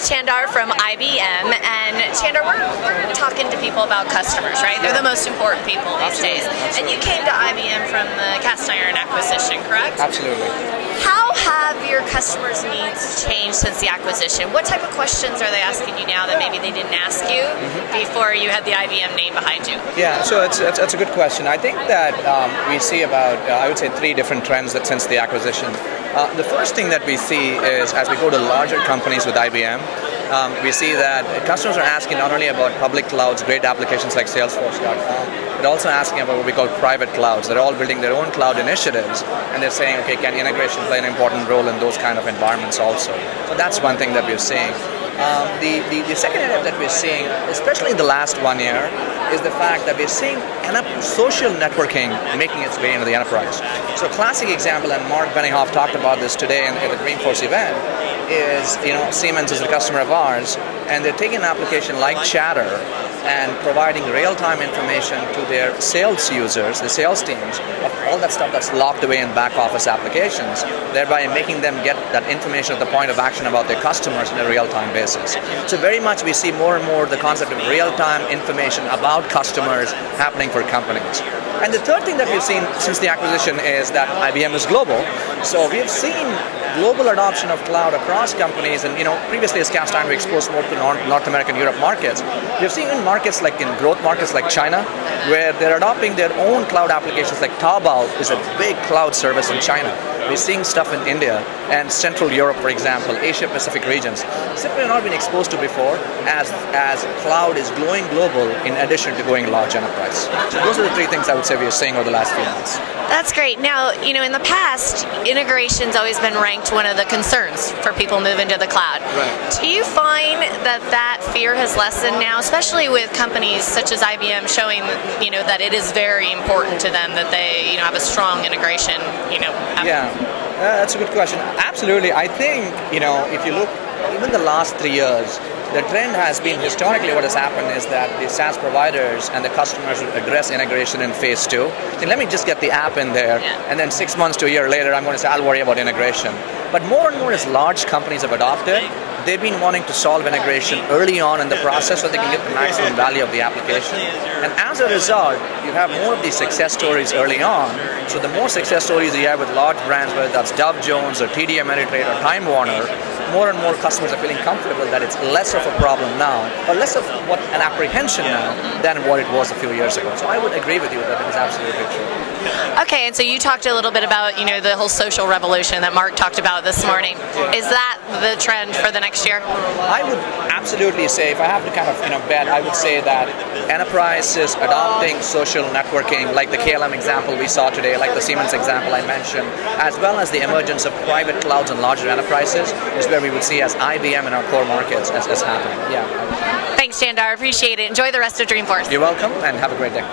with Chandar from IBM, and Chandar, we're talking to people about customers, right? They're the most important people these days. And you came to IBM from the cast iron acquisition, correct? Absolutely. How have your customers' needs changed since the acquisition? What type of questions are they asking you now that maybe they didn't ask you before you had the IBM name behind you? Yeah, so it's a good question. I think that we see about, I would say, 3 different trends that since the acquisition. The first thing that we see is as we go to larger companies with IBM, we see that customers are asking not only about public clouds, great applications like Salesforce.com, but also asking about what we call private clouds. They're all building their own cloud initiatives, and they're saying, okay, can integration play an important role in those kind of environments also? So that's one thing that we're seeing. The second area that we're seeing, especially in the last 1 year, is the fact that we're seeing social networking making its way into the enterprise. So a classic example, and Mark Benioff talked about this today at the Dreamforce event, is Siemens is a customer of ours, and they're taking an application like Chatter and providing real-time information to their sales users, the sales teams, of all that stuff that's locked away in back office applications, thereby making them get that information at the point of action about their customers on a real-time basis. So very much we see more and more the concept of real-time information about customers happening for companies. And the third thing that we've seen since the acquisition is that IBM is global. So we've seen global adoption of cloud across companies, and previously as cast iron we exposed more to North American, Europe markets. We've seen in markets like in growth markets like China, where they're adopting their own cloud applications, like Taobao is a big cloud service in China. We're seeing stuff in India and Central Europe, for example, Asia Pacific regions, simply not been exposed to before, as cloud is going global in addition to going large enterprise. So those are the 3 things I would say we are seeing over the last few months. That's great. Now, in the past, integration's always been ranked one of the concerns for people moving to the cloud. Right. Do you find that fear has lessened now, especially with companies such as IBM showing, that it is very important to them that they, have a strong integration, Yeah, that's a good question. Absolutely. I think, if you look, even the last 3 years, the trend has been, historically what has happened is that the SaaS providers and the customers would address integration in phase 2. Then let me just get the app in there, and then 6 months to a year later, I'm going to say, I'll worry about integration. But more and more as large companies have adopted, they've been wanting to solve integration early on in the process so they can get the maximum value of the application. And as a result, you have more of these success stories early on. So the more success stories you have with large brands, whether that's Dow Jones or TD Ameritrade or Time Warner, more and more customers are feeling comfortable that it's less of a problem now, or less of an apprehension now than what it was a few years ago. So I would agree with you that it is absolutely true. Okay, and so you talked a little bit about, the whole social revolution that Mark talked about this morning. Is that the trend for the next year? I would absolutely say, if I have to kind of, bet, I would say that enterprises adopting social networking, like the KLM example we saw today, like the Siemens example I mentioned, as well as the emergence of private clouds and larger enterprises, is where we would see as IBM in our core markets as happening. Yeah. Thanks, Chandar. Appreciate it. Enjoy the rest of Dreamforce. You're welcome, and have a great day.